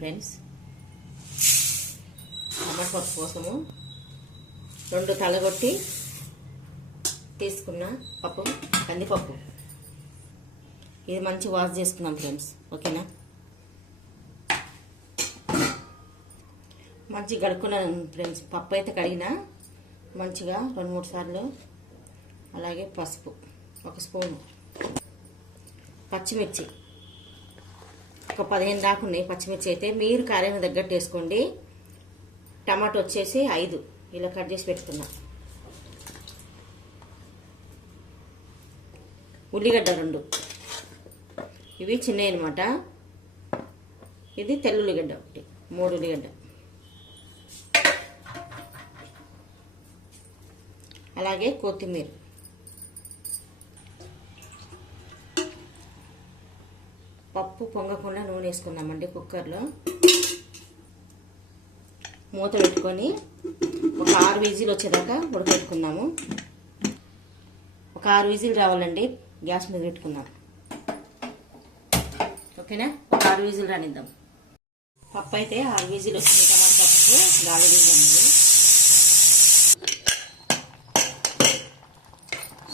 Friends టమాటపప్పు కోసము రెండు తలగొట్టి తీసుకున్న పప్పు కందిపప్పు. ఇది మంచి వాష్ చేసుకున్నాం ఫ్రెండ్స్ ఓకేనా? మంచి కడుక్కున్నాను ఫ్రెండ్స్ పప్పు అయితే కడిగిన మంచిగా రెండు మూడు సార్లు అలాగే పసుపు ఒక స్పూను. పచ్చిమిర్చి. ఒక పదిహేను దాకా ఉన్నాయి పచ్చిమిర్చి అయితే. మీరు కారం తగ్గట్టు వేసుకోండి. టమాటో వచ్చేసి ఐదు. ఇలా కట్ చేసి పెట్టుకున్నా. ఉల్లిగడ్డ రెండు. ఇవి చిన్నవి అనమాట ఇది తెల్ల ఉల్లిగడ్డ ఒకటి. మూడు ఉల్లిగడ్డ. అలాగే కొత్తిమీర. పప్పు పొంగకుండా నూనె వేసుకుందామండి కుక్కర్లో. మూత పెట్టుకొని ఒక ఆరు విజిల్ వచ్చేదాకా ఉడకపెట్టుకుందాము ఒక ఆరు విజిల్ రావాలండి గ్యాస్ మీద పెట్టుకుందాం. ఓకేనా? ఒక ఆరు విజిల్ రానిద్దాం. పప్పు అయితే ఆరు విజిల్ వచ్చింది టమాటా పప్పుకు గాలి తీద్దాం ఇది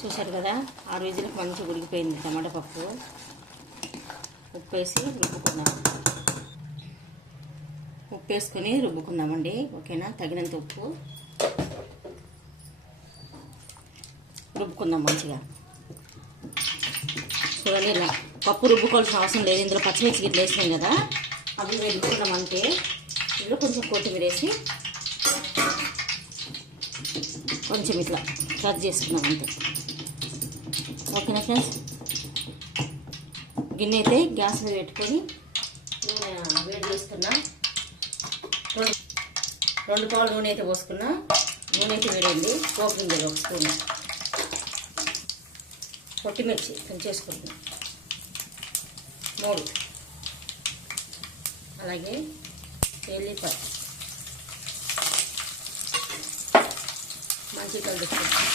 చూశారు కదా ఆరు విజిల్కి మంచిగా ఉడికిపోయింది టమాటా పప్పు. ఉప్పు వేసి రుబ్బుకున్నాం ఉప్పు వేసుకొని రుబ్బుకుందామండి. ఓకేనా? తగినంత ఉప్పు. రుబ్బుకుందాం మంచిగా. చూడండి ఇలా పప్పు రుబ్బుకోవాల్సిన అవసరం లేదు. ఇందులో పచ్చిమిర్చి గిట్ల వేసినాం కదా అవి రుబ్బుకున్నాం అంటే ఇందులో కొంచెం కొత్తిమీర వేసి కొంచెం ఇట్లా కట్ చేసుకున్నాం అంతే. ఓకేనా ఫ్రెండ్స్? గిన్నె అయితే గ్యాస్ మీద పెట్టుకొని నూనె వేడి చేస్తున్నా. రెండు రెండు పావులు నూనె అయితే పోసుకున్నా. నూనె అయితే వేడండి పోపు గింజలు ఒక స్పూన్. పొట్టిమిర్చి పెంచేసుకుంటున్నా మూడు. అలాగే ఎల్లిపాయ మంచి కలుపుకుంటాం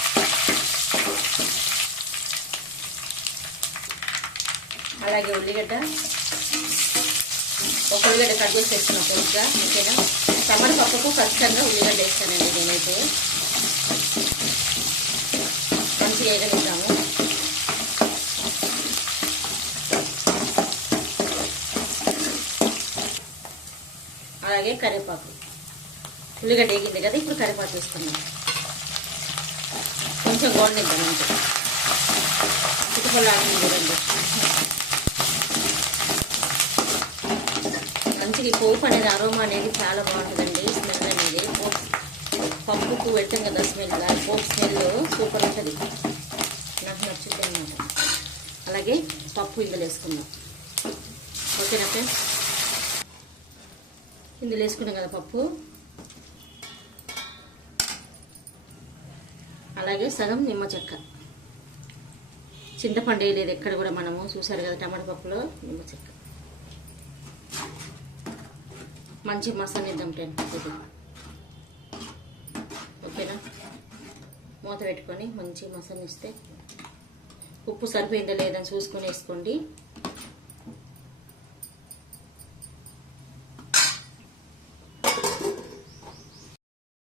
అలాగే ఉల్లిగడ్డ. ఒక ఉల్లిగడ్డ కట్ చేసి వేసుకున్నాం పొద్దుగా ఓకేనా? టమాటా పప్పుకు ఖచ్చితంగా ఉల్లిగడ్డ వేస్తానండి నేనైతే. మంచిగా వేయగలుగుతాము అలాగే కరివేపాకు. ఉల్లిగడ్డ వేగింది కదా ఇప్పుడు కరివేపాకు వేసుకున్నాం కొంచెం గోడనిద్దాం అంతే. చుట్టుపక్కల చూడండి మంచిగా ఈ పోపు అనేది అరోమా అనేది చాలా బాగుంటుందండి. స్మెల్ అనేది. పోపు పప్పుకు పెట్టాం కదా స్మెల్. పోపు స్మెల్ సూపర్ ఉంటుంది. నాకు నచ్చుద్ది అనమాట అలాగే పప్పు ఇందులో వేసుకుందాం. ఓకేనా ఫ్రెండ్స్? ఇందులో వేసుకున్నాం కదా పప్పు. అలాగే సగం నిమ్మ చెక్క. చింతపండు వేయలేదు ఎక్కడ కూడా మనము. చూసారు కదా టమాటా పప్పులో నిమ్మ చెక్క. మంచి మసాలా ఇద్దాం టెన్ ఓకేనా? మూత పెట్టుకొని మంచి మసాలా ఇస్తే ఉప్పు సరిపోయిందా లేదని చూసుకొని వేసుకోండి.